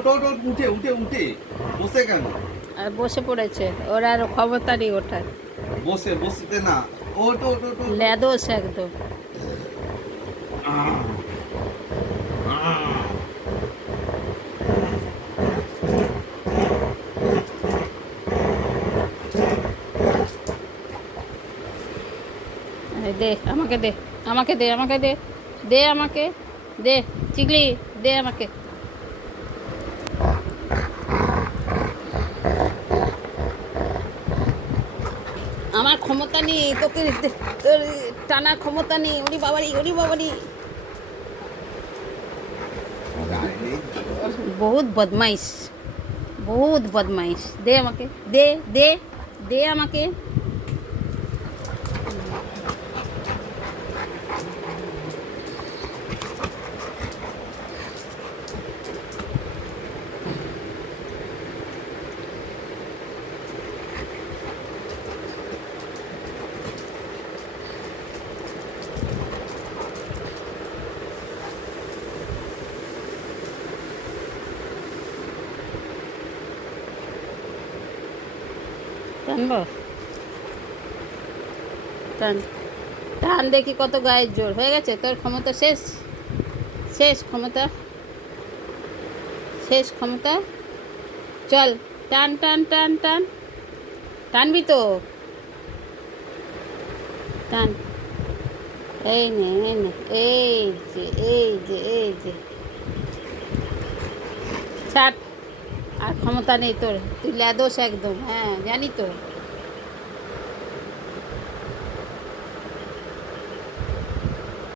ওট ওট ওট, উঠে উঠে উঠে, বসে কেন? আর বসে পড়েছে, ওর আর ক্ষমতা নেই ওঠার। বসে বসতে না, ওট ওট ওট ওট। লেদোস একদম। আহ, আহ। এই দে আমাকে, দে আমাকে, দে আমাকে, দে দে আমাকে, দে চিকলি, দে আমাকে। আমার ক্ষমতা নেই তোকে, তোর টানার ক্ষমতা নেই। ওরি বাবারি, ওরি বাবারি। গায়ে নেই। বহুত বদমাইশ, বহুত বদমাইশ। দে আমাকে, দে দে, দে আমাকে। টানবো, টান, টান দেখি কত গায়ের জোর হয়ে গেছে। তোর ক্ষমতা শেষ, শেষ ক্ষমতা, শেষ ক্ষমতা। চল, টান টান টান টান, টানবি তো, টান। এই নে, এই নে, এই যে, এই যে, এই যে। ছাড়, আর ক্ষমতা নেই তোর, তুই ল্যাদোস একদম। হ্যাঁ জানি তো।